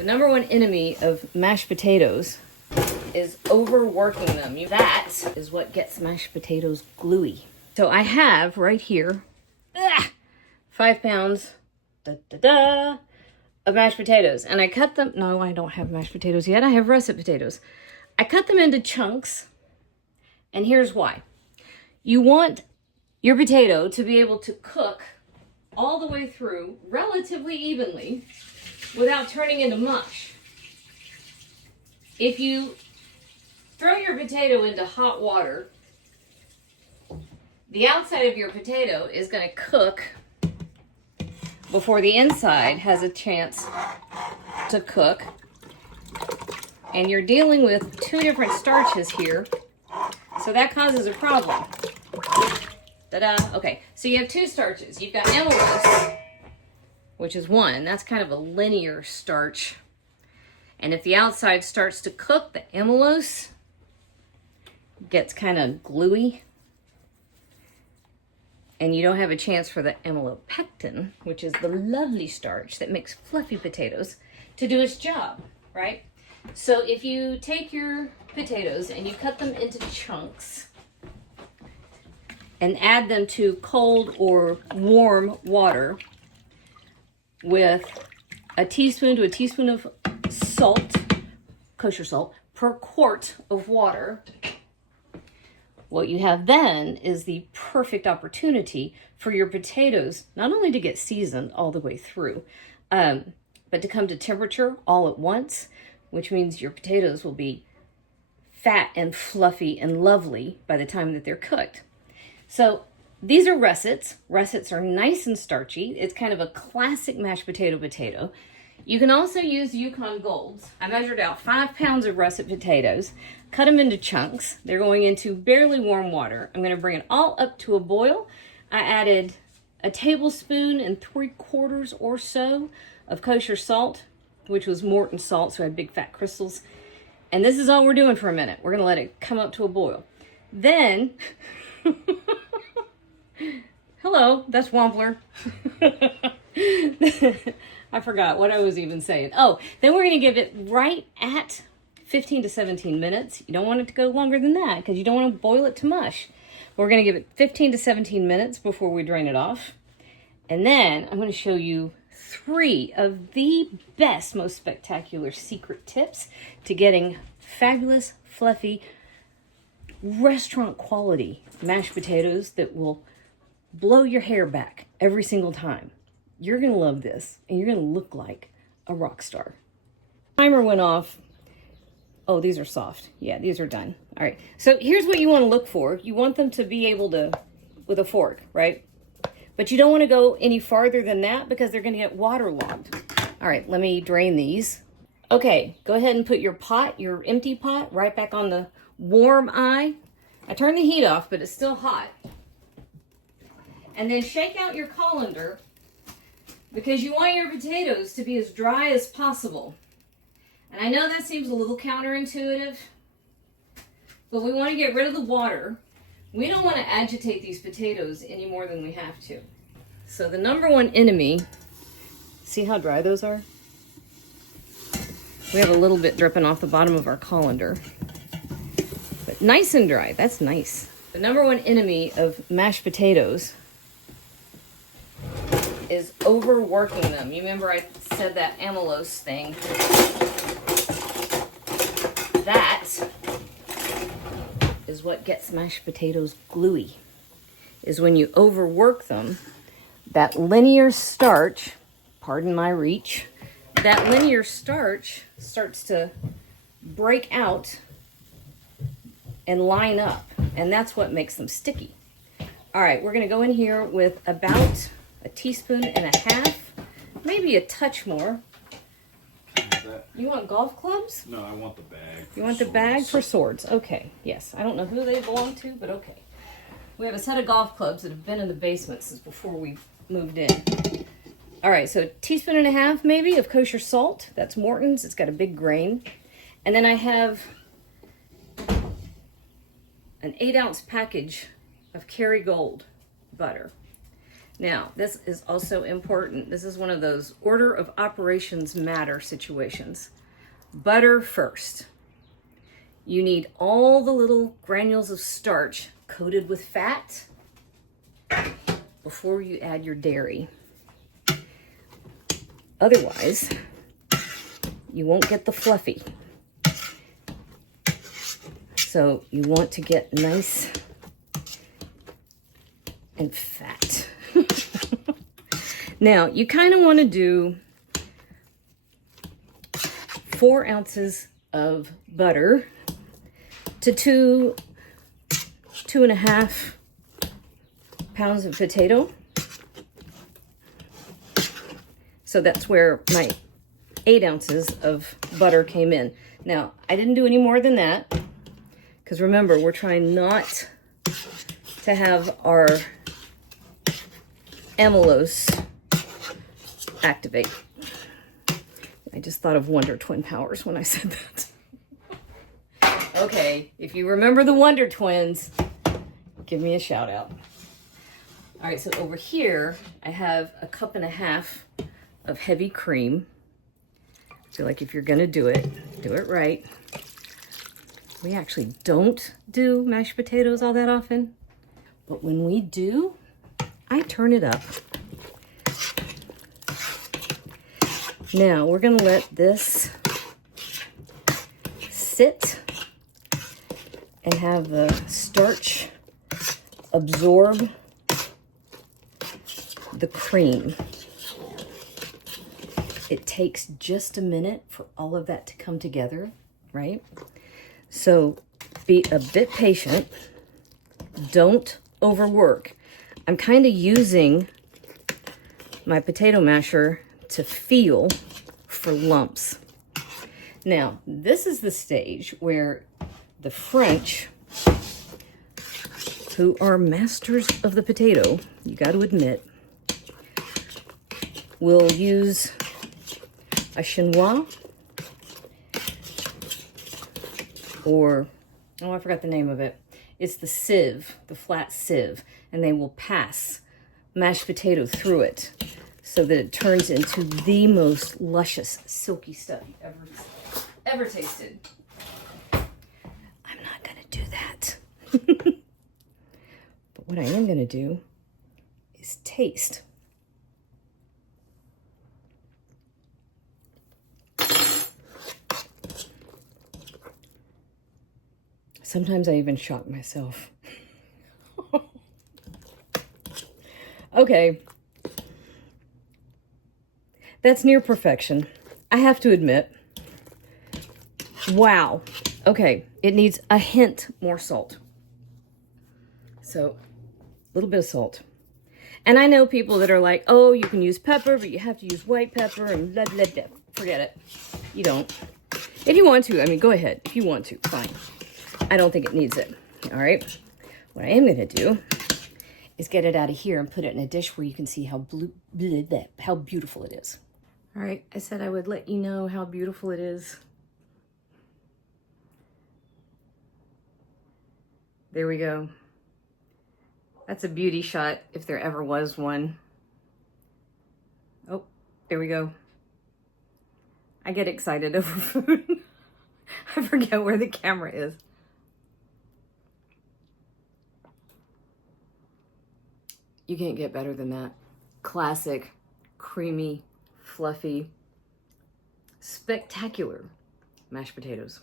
The number one enemy of mashed potatoes is overworking them. That is what gets mashed potatoes gluey. So I have right here 5 pounds of mashed potatoes. And I cut them. No, I don't have mashed potatoes yet. I have russet potatoes. I cut them into chunks. And here's why. You want your potato to be able to cook all the way through relatively evenly without turning into mush. If you throw your potato into hot water, the outside of your potato is going to cook before the inside has a chance to cook. And you're dealing with 2 different starches here, so that causes a problem. Ta-da! Okay, so you have 2 starches. You've got amylose, which is 1. That's kind of a linear starch. And if the outside starts to cook, the amylose gets kind of gluey. And you don't have a chance for the amylopectin, which is the lovely starch that makes fluffy potatoes, to do its job, right? So if you take your potatoes and you cut them into chunks and add them to cold or warm water with a teaspoon to a teaspoon of salt, kosher salt, per quart of water, what you have then is the perfect opportunity for your potatoes not only to get seasoned all the way through, but to come to temperature all at once, which means your potatoes will be fat and fluffy and lovely by the time that they're cooked. So these are russets. Russets are nice and starchy. It's kind of a classic mashed potato. You can also use Yukon Golds. I measured out 5 pounds of russet potatoes, cut them into chunks. They're going into barely warm water. I'm going to bring it all up to a boil. I added a tablespoon and 3/4 or so of kosher salt, which was Morton salt, so I had big fat crystals. And this is all we're doing for a minute. We're going to let it come up to a boil. Then, hello, that's Wampler. I forgot what I was even saying. Oh, then we're going to give it right at 15 to 17 minutes. You don't want it to go longer than that because you don't want to boil it to mush. We're going to give it 15 to 17 minutes before we drain it off. And then I'm going to show you 3 of the best, most spectacular secret tips to getting fabulous, fluffy, restaurant quality mashed potatoes that will blow your hair back every single time. You're going to love this, and you're going to look like a rock star. Timer went off. Oh, these are soft. Yeah, these are done. All right, so here's what you want to look for. You want them to be able to, with a fork, right? But you don't want to go any farther than that because they're going to get waterlogged. All right, let me drain these. Okay, go ahead and put your pot, your empty pot, right back on the warm eye. I turned the heat off, but it's still hot. And then shake out your colander because you want your potatoes to be as dry as possible. And I know that seems a little counterintuitive, but we want to get rid of the water. We don't want to agitate these potatoes any more than we have to. So the number one enemy, see how dry those are? We have a little bit dripping off the bottom of our colander, but nice and dry. That's nice. The number one enemy of mashed potatoes is overworking them. You remember I said that amylose thing. That is what gets mashed potatoes gluey, is when you overwork them. That linear starch, pardon my reach, that linear starch starts to break out and line up, and that's what makes them sticky. All right, we're gonna go in here with about a teaspoon and a half, maybe a touch more. You want golf clubs? No, I want the bag. You want the bag for swords? Okay, yes. I don't know who they belong to, but okay. We have a set of golf clubs that have been in the basement since before we moved in. All right, so a teaspoon and a half maybe of kosher salt. That's Morton's. It's got a big grain. And then I have an 8-ounce package of Kerrygold butter. Now, this is also important. This is one of those order of operations matter situations. Butter first. You need all the little granules of starch coated with fat before you add your dairy. Otherwise, you won't get the fluffy. So you want to get nice and fat. Now, you kind of want to do 4 ounces of butter to 2.5 pounds of potato. So that's where my 8 ounces of butter came in. Now, I didn't do any more than that, because remember, we're trying not to have our amylose activate. I just thought of Wonder Twin powers when I said that. Okay, if you remember the Wonder Twins, give me a shout out. All right, so over here, I have 1.5 cups of heavy cream. I feel like if you're gonna do it right. We actually don't do mashed potatoes all that often, but when we do, I turn it up. Now we're gonna let this sit and have the starch absorb the cream. It takes just a minute for all of that to come together, right? So be a bit patient. Don't overwork. I'm kind of using my potato masher to feel for lumps. Now, this is the stage where the French, who are masters of the potato, you got to admit, will use a chinois, or, oh, I forgot the name of it. It's the sieve, the flat sieve, and they will pass mashed potato through it so that it turns into the most luscious, silky stuff you've ever tasted. I'm not gonna do that. But what I am gonna do is taste. Sometimes I even shock myself. Okay. That's near perfection, I have to admit. Wow. Okay, it needs a hint more salt. So, a little bit of salt. And I know people that are like, oh, you can use pepper, but you have to use white pepper and blah, blah, blah. Forget it. You don't. If you want to, I mean, go ahead. If you want to, fine. I don't think it needs it. All right. What I am going to do is get it out of here and put it in a dish where you can see how beautiful it is. All right. I said I would let you know how beautiful it is. There we go. That's a beauty shot if there ever was one. Oh, there we go. I get excited over food. I forget where the camera is. You can't get better than that. Classic, creamy, fluffy, spectacular mashed potatoes.